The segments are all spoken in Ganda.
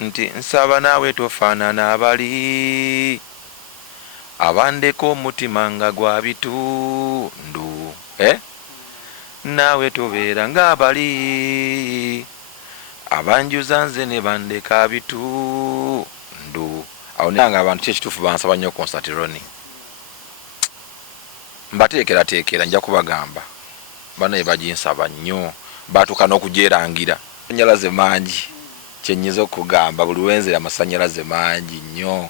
nti nsaba naawe tofaanana abali abandeka omutima nga gwa bitundu naawe tobeera ng'abali abanjuza nze ne bandeka bitundu. Awo nanga abantu kyekituufu bansaba nnyo konsatironi mbateekerateekera nja kubagamba banaye baginsaba nnyo baatuka n'okujerangira amasanyalaze mangi kyenyiza okugamba buli wenzera amasanyalaze mangi nnyo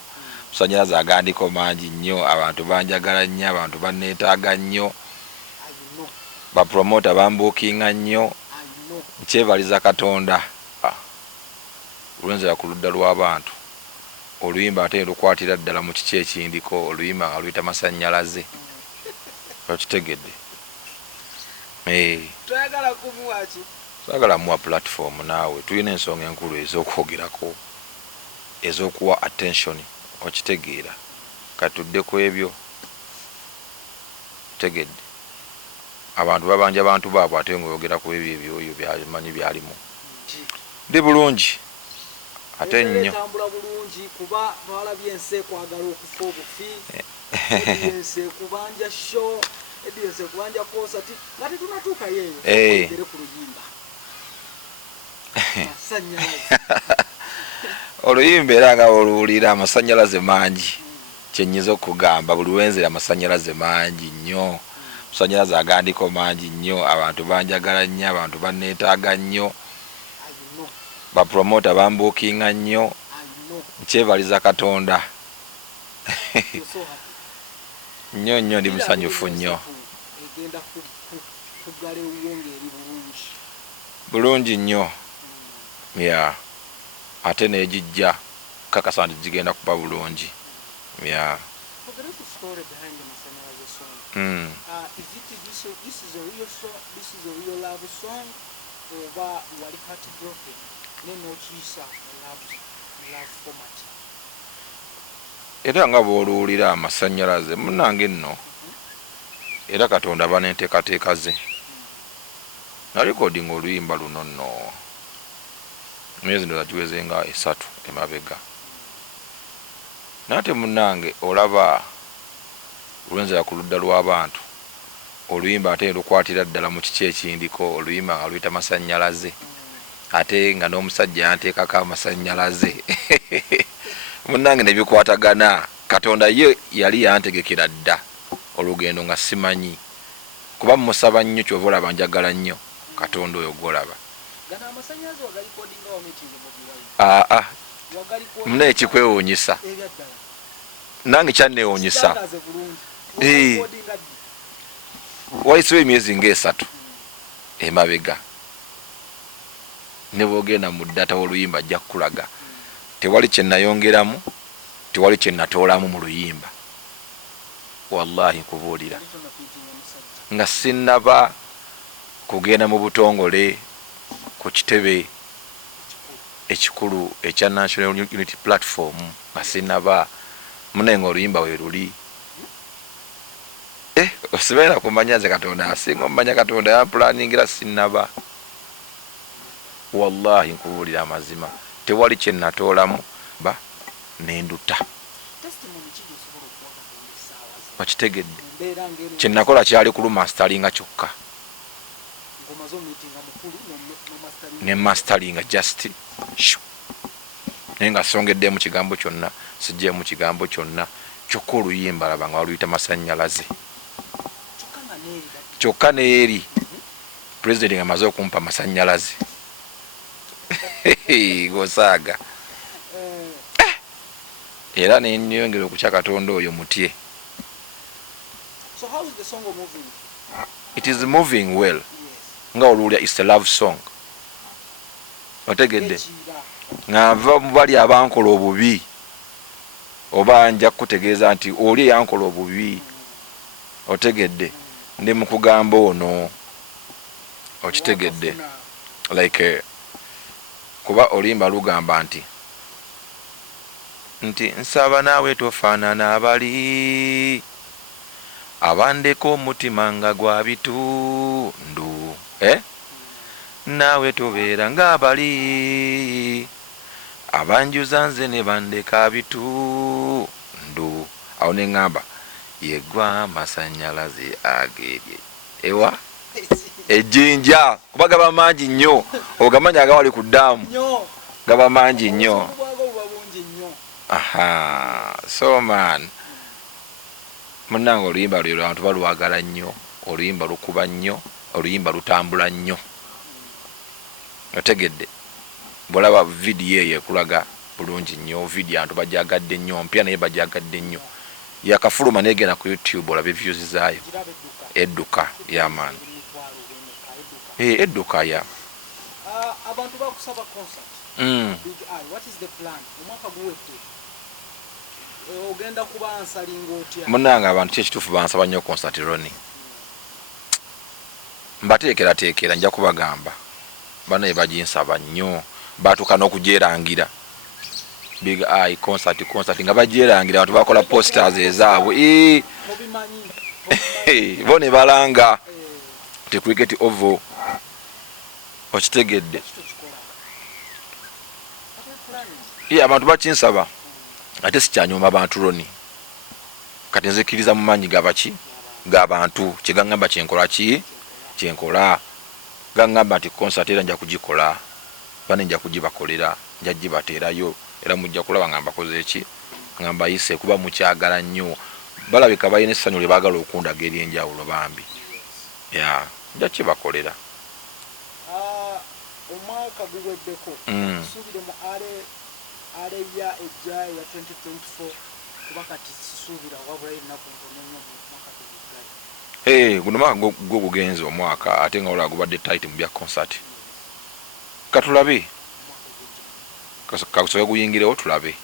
amasanyalaze agandiko mangi nnyo abantu banjagala nnyo abantu banneetaaga nnyo bapromota bambuukinga nnyo nkyebaliza Katonda olwenzera ku ludda lw'abantu oluyimba ate lukwatira ddala mu kiki ekindiko oluyimba nga luyita masanyalaze okitegedde twagala muwa platform naawe tulina ensonga enkulu ez'okwogerako ez'okuwa attention okitegeera katudde ku ebyo tegedde abantu babanja bantu baabwe ate ng'oyogera ku ebyo ebyoyo byamanyi byalimu ndi bulungi ate nnyo kuba balabye ense kwagala okufa obufi ense kubanja show ense kubanja konsati nga tetunatuuka yeeyo ere ku luyimba oluyimba era nga oluwulira amasanyalaze mangi kyenyiza okugamba buli wenzera amasanyalaze mangi nnyo amasanyalaze agandiko mangi nnyo abantu banjagala nnyo abantu banneetaaga nnyo bapromota bambuukinga nnyo nkyebaliza Katonda nnyo nnyo ndi musanyufu nnyo bulungi nnyo ya ate neegijja kakasa nti gigenda kuba bulungi ya era nga bw'oluwulira amasanyalaze munange nno era Katonda banenteekateeka ze narekodinga oluyimba luno nno emyezi ndoza giweze nga 3 emabega nate munange olaba olwenzera ku ludda lw'abantu oluyimba ate lukwatira ddala mu kiki ekindiko oluyimba nga luyita masanyalaze ate nga n'omusajja yanteekako amasanyalaze munange nebikwatagana Katonda ye yali yantegekera dda olugendo nga simanyi kuba musaba nnyo kyova olaba njagala nnyo Katonda oyo golaba muna ekikwewuunyisa nange kyanneewuunyisa wayisewo emyezi nga 3 emabega ne bwogenda mu ddata oluyimba ajja kukulaga tewali kyenayongeramu tewali kyenatoolamu mu luyimba wallahi nkubuulira nga sinnaba kugenda mu butongole ku kitebe ekikulu ekya National Unity Platform nga sinnaba munenga oluyimba we luli osibeera kumanya nze Katonda asinga omumanya Katonda yampulaningira sinnaba wallahi nkubuulira amazima tewali kyenatoolamu ba nenduta okitegedde kyenakola kyali ku lumasteringa kyokka ne masteringa just naye nga songedde mu kigambo kyonna sijje mu kigambo kyonna kyokka oluyimba laba nga waluyita masanyalaze kyokka neeri president nga amaze okumpa masanyalaze gosaaga era nenyongera okukya Katonda oyo mutye. So how is the song moving? It is moving well. Nga olulya is a love song. Otegedde nga nva mu bali abankola obubi oba nja kutegeeza nti oli yankola obubi otegedde ndi mu kugamba ono okitegedde like kuba olimba lugamba nti nsaba naawe tofaanana abali abandeka omutima nga gwa bitundu naawe tobeera ng'abali abanjuza nze ne bandeka bitundu awo ne ŋŋamba yegwa masanyalaze agerye ewa ejjinja kuba gaba mangi nnyo ogamanya agawali ku ddaamu gaba mangi nnyo. Aha, so man munnange oluyimba lwe abantu balwagala nnyo, oluyimba lukuba nnyo, oluyimba lutambula nnyo. Otegedde bwolaba vidiyo eyo ekulaga bulungi nnyo, vidiyo abantu bajagadde nnyo, mpya naye bajagadde nnyo. Yakafuluma negenda ku YouTube olabe views zaayo. Edduka yaman edduka ya abantu bakusaba concert. Big Eye, what is the plan? Omwaka guwedde ogenda kuba ansalinga otya? Munnange abantu kyekituufu bansaba nnyo concert Ronnie. Mbateekerateekera nja kubagamba banaye baginsaba nnyo baatuka n'okugyerangira. Big Eye concert nga bagyerangira abantu bakola posters ezaabwe bo ne balanga te cricket ovo okitegedde. Abantu bakinsaba ate sikyanyuma abantu Ronnie kati nzikiriza mu maanyi gabaki g'abantu kyegaŋŋamba kyenkola gaŋŋamba nti concert era nja kugikola bane nja kugibakolera nja gibateerayo era mujja kulaba nga mbakoze eki nga mbayise kuba mukyagala nnyo balabika balina essanyu lye baagala okundaga ery'enjawulo bambi nja kibakolera. Omwaka guweddeko suubire mu ale ya ejja ya 2024 kuba kati suubira wabula ennaku ntono nnyo mu mwaka gugali. Guno mwaka gwo gugenze omwaka ate nga olaba gubadde tight mu bya concert. Katulabe kasoke guyingirewo tulabe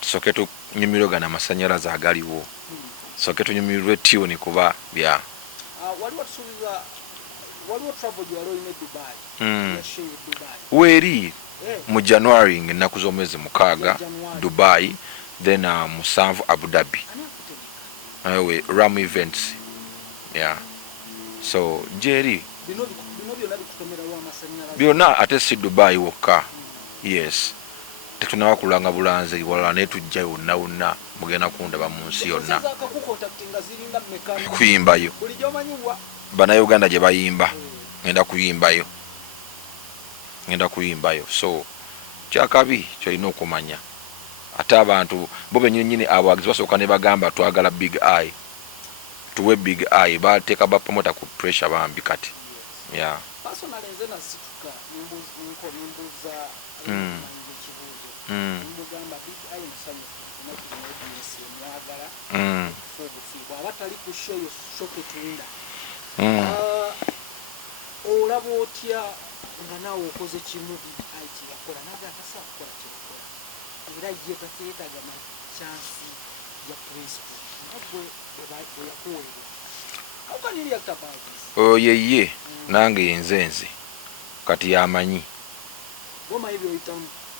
tusoke tunyumirwe gana amasanyalaze agaliwo soke tunyumirwe tune kuba bya waliwo travel gyewali oyina Dubai yasheyo Dubai weeri mu January ng'ennaku z'omwezi 6 Dubai then mu 7 Abu Dhabi Ram events so Jerry byonna ate si Dubai wokka yes tetunaba kulanga bulanze wala ne tujja yonna wonna mugenda kundaba mu nsi yonna kuyimbayo Bannayuganda gye bayimba ngenda kuyimbayo so kyakabi kyolina okumanya ate abantu bo bennyini abawagizi basooka ne bagamba twagala Big Eye tuwe Big Eye bateeka bapomota ku pressure bambi kati personally nze nasituka nimbuza nimugamba Big Eye musanyufu nakineedinesi emwagala fobufiibwa abatali ku show yo shoke tunda olaba otya nga naawe okoze kimu Big Eye kyeyakola naga akasa kukola kyeyakola era ye tateetaga machansi ya principle nagwe eyakuweebwa yeye nange yenzenze kati yamanyi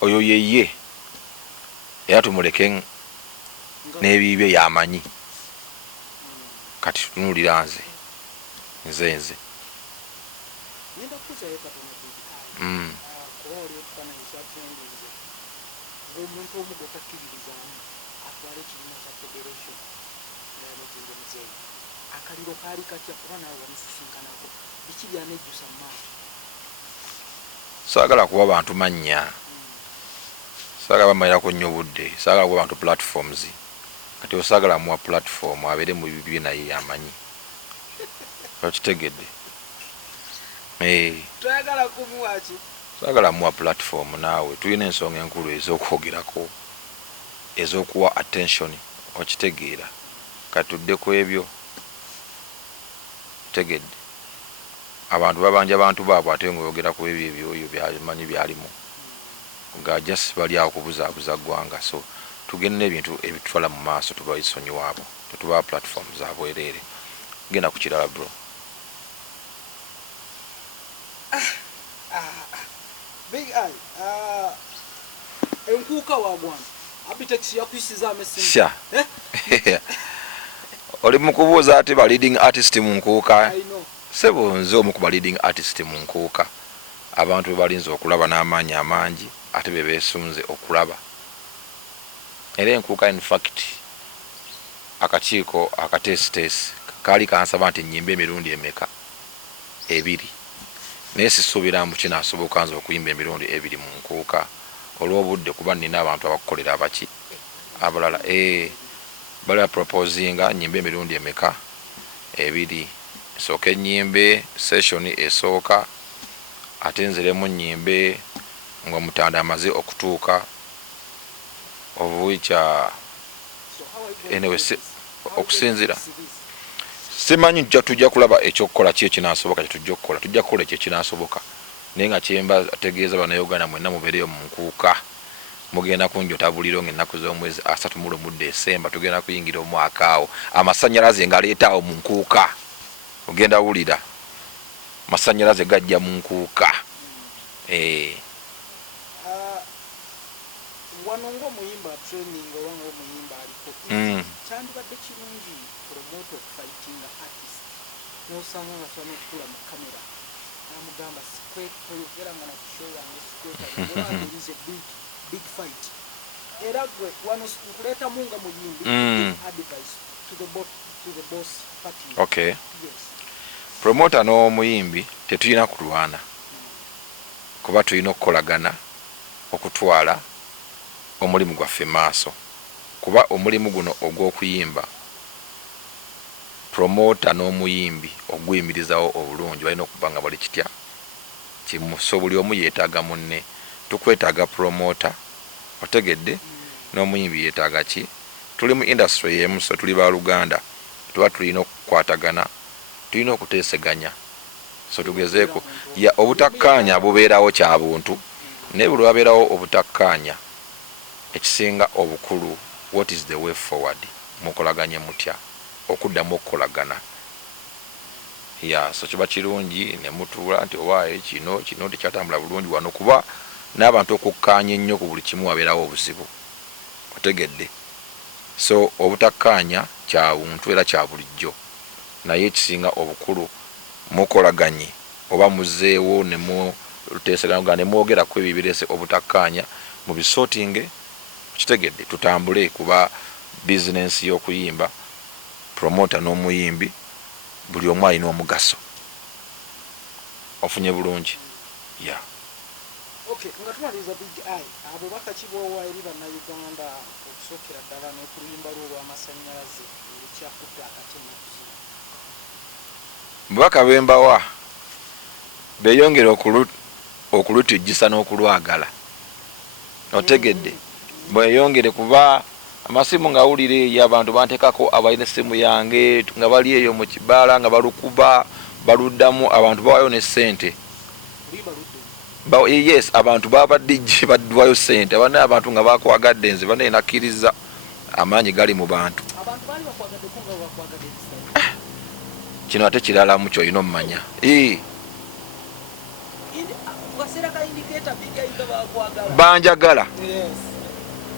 oyo yeye era tumuleke n'ebibye yamanyi kati tunuulira nzenze omuntu omu gotakkiririzaamu atwala ekibiina kya federation nayametingemuzeeyi akaliro kaali katya kuba nawe wamusisinkanako biki byanejjusa mu maaso. Saagala kuba bantu mannya saagala bamalirako nnyo budde saagala kuba bantu platforms kati osaagala muwa platform abeere mu bibye naye yamanyi okitegedde toyagala kumuwaki saagala muwa platform naawe tulina ensonga enkulu ez'okwogerako ez'okuwa attention okitegeera kati tudde ku ebyo tegedde abantu babanja bantu baabwe ate ngaoyogera ku ebyo ebyoyo byamanyi byalimu nga just bali awo kubuzaabuza ggwanga so tugende n'ebintu ebitutwala mu maaso tubayisonyiwaabo tetuba platform zabwereere genda ku kirala bro. Big Eye enkuuka wagwana Abitex yakwisiza amesimu oli mu kubuuza ati ba leading artist mu nkuuka sebo nze omu ku ba leading artist mu nkuuka abantu be balinze okulaba n'amaanyi amangi ate be beesunze okulaba era enkuuka in fact akakiiko akateesiteesi kaali kansaba nti nnyimba emirundi emeka 2 naye sisuubira mbu kinaasoboka nze okuyimba emirundi 2 mu nkuuka olw'obudde kuba nina abantu abakukolera abaki abalala bali baproposinga nnyimba emirundi emeka 2 esooka ennyimbe session esooka ate nziremu nnyimbe nga Mutanda amaze okutuuka obuwica anyway okusinzira simanyi tujja kulaba ekyokukola ki ekinaasoboka kyetujja okukola tujja kukola ekyo ekinaasoboka naye nga kyemba ategeeza bannayuganda mwenna mubeereyo mu nkuuka mugenda kunjota buliro ng'ennaku z'omwezi 31 Desemba tugenda kuyingira omwaka awo amasannyalaze ngaleetaawo mu nkuuka ogenda wulira amasannyalaze gajja mu nkuuka wano ng'omuyimba training oba ng'omuyimba aliko kyandibadde kirungi promote okufightinga artist n'osanga nga soba n'okutula mu kamera namugamba toyogera nga nakushow yange sikweta is a big fight era gwe wano nkuleetamu nga muyimbi advice to the boss party. Okay. Yes. Promoter n'omuyimbi tetulina kulwana kuba tulina okukolagana okutwala omulimu gwaffe maaso kuba omulimu guno ogw'okuyimba promoter n'omuyimbi oguyimirizawo obulungi balina okuba nga bali kitya kimu so buli omu yeetaaga munne tukwetaaga promoter otegedde n'omuyimbi yeetaaga ki tuli mu industry y'emu so tuli baluganda tuba tulina okukwatagana tulina okuteeseganya so tugezeeko ya obutakkaanya bubeerawo kya buntu naye buli wabeerawo obutakkaanya ekisinga obukulu what is the way forward mukolaganye mutya okuddamu okukolagana so kiba kirungi ne mutuula nti owaayo kino tekyatambula bulungi wano kuba n'abantu okukkaanya ennyo ku buli kimu wabeerawo obuzibu otegedde so obutakkaanya kya buntu era kya bulijjo naye ekisinga obukulu mukolaganye oba muzeewo ne muteesegana ne mwogera ku ebyo bireese obutakkaanya mu bisotinge kitegedde tutambule kuba bizinensi y'okuyimba promoter n'omuyimbi buli omu alina omugaso ofunye bulungi Okay, nga tumaliriza Big Eye abo bakakibwawa eri bannayuganda okusookera ddala n'okuluyimba lw'olw'amasannyalaze olukyakudde akatema kuzina bubaka bwembawa beeyongere okulutijjisa n'okulwagala otegedde bweyongere kuba amasimu nga wulire eyo abantu bantekako abalina essimu yange nga bali eyo mu kibaala nga balukuba baluddamu abantu bawayo ne ssente yes abantu babadijje baddwayo ssente abana abantu nga bakwagadde nze bana enakkiriza amaanyi gali mu bantu kino ate kiralamu kyolina omumanya banjagala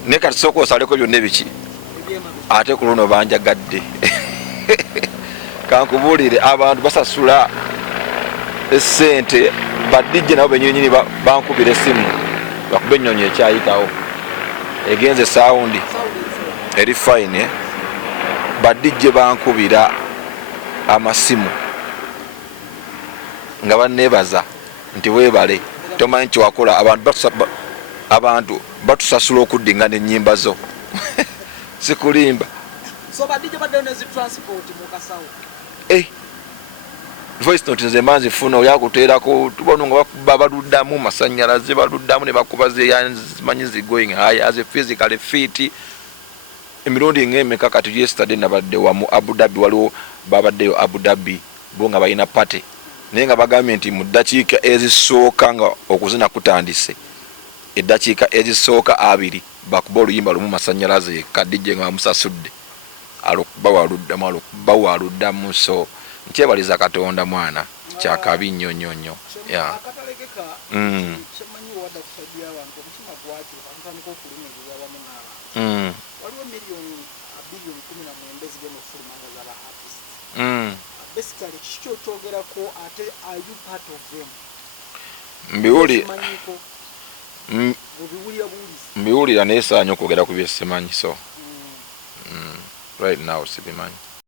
ne kati sooka osaleko byonna ebiki ate ku luno banjagadde kankubuulire abantu basasula essente badijje nabo benyininyini bankubira essimu bakuba ennyonyi ekyayitawo egenze sawundi eri fine badijje bankubira amasimu nga banebaza nti weebale tomanyi nti wakola abantu batusasula okuddingana ennyimba zo sikulimba voice note nze manzi funa olyakuteerako tubona nga bakuba baluddamu masannyalaze baluddamu ne bakubaze manyi zigoing high as a physical fit emirundi ng'emeka kati yesterday nabadde wamu Abu Dhabi waliwo babaddeyo Abu Dhabi bo nga balina pate naye nga bagambye nti mu ddakiika ezisooka nga okuzina kutandise eddakiika ezisooka 2 bakuba oluyimba lumu masannyalaze kadijje nga bamusasudde alukuba waluddamu so nkyebaliza Katonda mwana kyakabi nnyo nnyo nnyo mbiwuli mbiwulira naye saanya okwogera ku bye simanyi so right now sibimanyi.